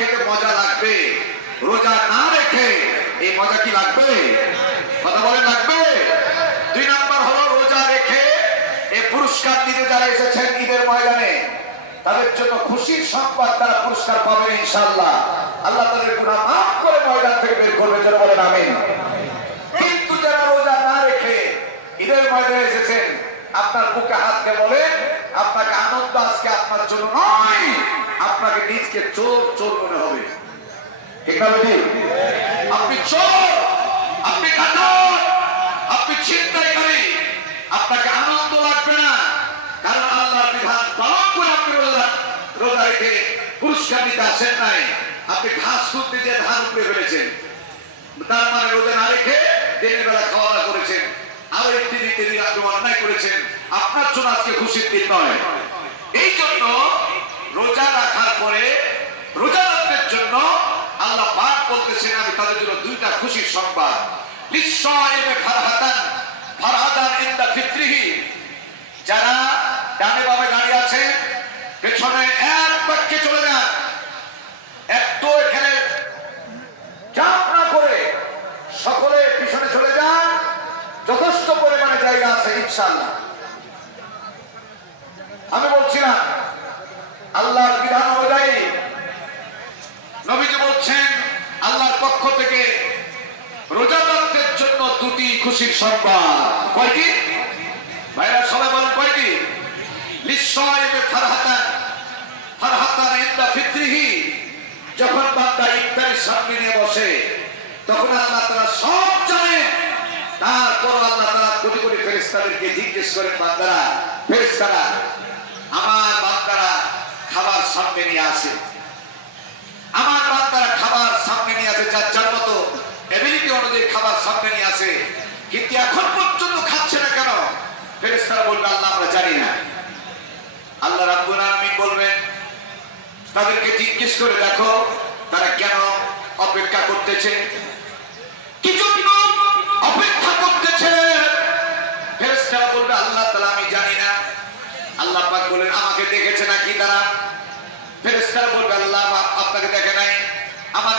খেতে মজা লাগবে। রোজা না রেখে এই মজা কি লাগবে? কথা বলেন, লাগবে? দুই নাম্বার হলো রোজা রেখে এই পুরস্কার দিতে যারা এসেছেন ঈদের ময়দানে, তাদের জন্য খুশির সংবাদ তারা পুরস্কার পাবেন ইনশাআল্লাহ। আল্লাহ তাদের গুনাহ মাফ করে ময়দান থেকে বের করবে যারা বলেন আমিন। কিন্তু যারা রোজা না রেখে ঈদের ময়দানে এসেছেন, আপনার বুকে হাতকে বলেন, আপনাকে আনন্দ আজকে আপনার জন্য নয়। আপনাকে নিজকে চোর চোর মনে হবে ঠিক না বেটি? আপনি চোর, আপনি কাঠর আপনি ছিনতাইকারী, আপনাকে আনন্দ লাগবে না। কারণ আল্লাহর বিধান পালন করে আপনি রোজা রেখে পুরস্কার নিতে আসেন নাই। আপনি ঘাস তুলতে যে ধান উপরে ফেলেছেন। তার মানে রোজা না রেখে দিনের বেলা খাওয়া দাওয়া করেছেন। আরও একটি দিতে দিন আপনি অন্যায় করেছেন। আপনার জন্য আজকে খুশির দিন নয়। এই জন্য রোজা রাখার পরে রোজাদারদের জন্য আল্লাহ পাক বলতেছেন আমি তাদের জন্য দুইটা খুশির সংবাদ। যারা ডানে আছে, পেছনে এক চলে যান। এখানে চাপ না করে পিছনে চলে যান, যথেষ্ট পরিমাণে জায়গা আছে ইনশাল্লাহ আমি বলছিলাম, আল্লাহর বিধান অনুযায়ী নবীজি আল্লাহর পক্ষ থেকে রোজাদারদের জন্য দুটি খুশির সংবাদ। কয়টি? ভাইরা সবাই বলেন কয়টি? তারা আমার বান্দারা খাবার সামনে নিয়ে আসে। আমার বান্দারা খাবার সামনে নিয়ে আসে যার যার মতো অনুযায়ী খাবার সামনে আসে। কিন্তু এখন পর্যন্ত খাচ্ছে না কেন? ফেরেস্তারা বলবে, আল্লাহ, আমরা জানি না। আল্লাহ রাব্বুল আলামিন বলবেন, তাদেরকে জিজ্ঞেস করে দেখো, তারা কেন অপেক্ষা করতেছে? কি জন্য অপেক্ষা করতেছে? ফেরেশতারা বলবে, আল্লাহ তাআলা, আমি জানি না। আল্লাহ পাক বলেন আমাকে দেখেছে নাকি তারা? ফেরেশতারা বলবে, আল্লাহ, আপনাকে দেখে নাই। আমার